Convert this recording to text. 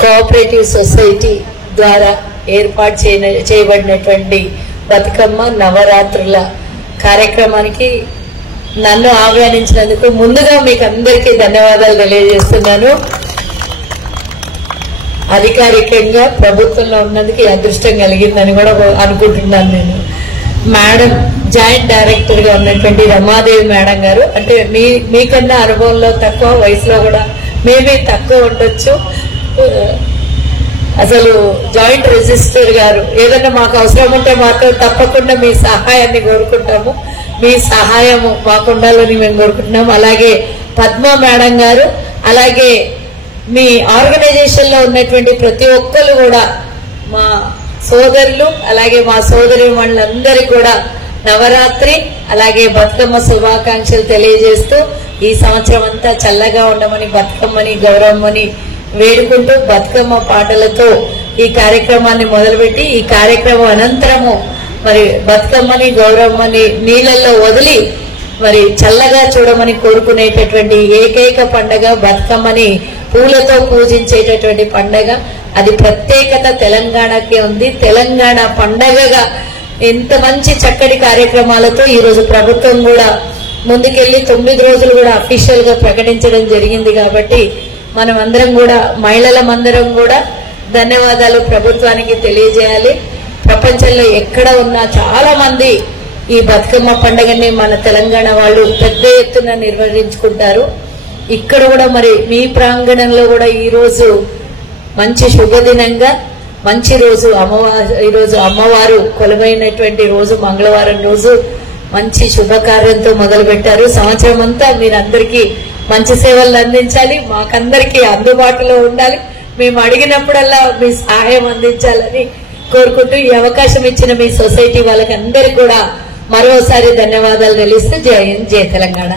Cooperative society ద్వారా ఏర్పాటు చేయబడినటువంటి బతుకమ్మ నవరాత్రుల కార్యక్రమానికి నన్ను ఆహ్వానించినందుకు ముందుగా మీకు అందరికీ ధన్యవాదాలు తెలియజేస్తున్నాను. అధికారికంగా ప్రభుత్వంలో ఉన్నందుకు అదృష్టం కలిగిందని కూడా అనుకుంటున్నాను. నేను మేడం జాయింట్ డైరెక్టర్ గా ఉన్నటువంటి రమాదేవి మేడం గారు, అంటే మీకన్నా అనుభవంలో తక్కువ, వయసులో కూడా మేమే తక్కువ ఉండొచ్చు. అసలు జాయింట్ రిజిస్టర్ గారు ఏదన్నా మాకు అవసరం ఉంటే మాత్రం తప్పకుండా మీ సహాయాన్ని కోరుకుంటాము. మీ సహాయము మాకు ఉండాలని మేము కోరుకుంటున్నాము. అలాగే పద్మ మేడం గారు, అలాగే మీ ఆర్గనైజేషన్ లో ఉన్నటువంటి ప్రతి ఒక్కరు కూడా మా సోదరులు, అలాగే మా సోదరి వాళ్ళందరికీ కూడా నవరాత్రి అలాగే బతుకమ్మ శుభాకాంక్షలు తెలియజేస్తూ ఈ సంవత్సరం అంతా చల్లగా ఉండమని, బతుకమ్మని గౌరవమ్మని వేడుకుంటూ బతుకమ్మ పాటలతో ఈ కార్యక్రమాన్ని మొదలుపెట్టి ఈ కార్యక్రమం అనంతరము మరి బతుకమ్మని గౌరవమ్మని నీళ్ళల్లో వదిలి మరి చల్లగా చూడమని కోరుకునేటటువంటి ఏకైక పండగ బతుకమ్మని పూలతో పూజించేటటువంటి పండగ. అది ప్రత్యేకత తెలంగాణకి ఉంది. తెలంగాణ పండగగా ఎంత మంచి చక్కటి కార్యక్రమాలతో ఈ రోజు ప్రభుత్వం కూడా ముందుకెళ్లి 9 రోజులు కూడా అఫీషియల్ గా ప్రకటించడం జరిగింది. కాబట్టి మనం అందరం కూడా మహిళలమందరం కూడా ధన్యవాదాలు ప్రభుత్వానికి తెలియజేయాలి. ప్రపంచంలో ఎక్కడ ఉన్నా చాలా మంది ఈ బతుకమ్మ పండుగని మన తెలంగాణ వాళ్ళు పెద్ద ఎత్తున నిర్వహించుకుంటారు. ఇక్కడ కూడా మరి మీ ప్రాంగణంలో కూడా ఈ రోజు మంచి శుభదినంగా మంచి రోజు ఈరోజు అమ్మవారు కొలువైనటువంటి రోజు మంగళవారం రోజు మంచి శుభకార్యంతో మొదలు పెట్టారు. సంవత్సరం అంతా మీరందరికీ మంచి సేవలు అందించాలి, మాకందరికీ అందుబాటులో ఉండాలి, మేము అడిగినప్పుడల్లా మీ సహాయం అందించాలని కోరుకుంటూ ఈ అవకాశం ఇచ్చిన మీ సొసైటీ వాళ్ళకి అందరికీ కూడా మరోసారి ధన్యవాదాలు తెలుస్తూ జై హింద్, జై తెలంగాణ.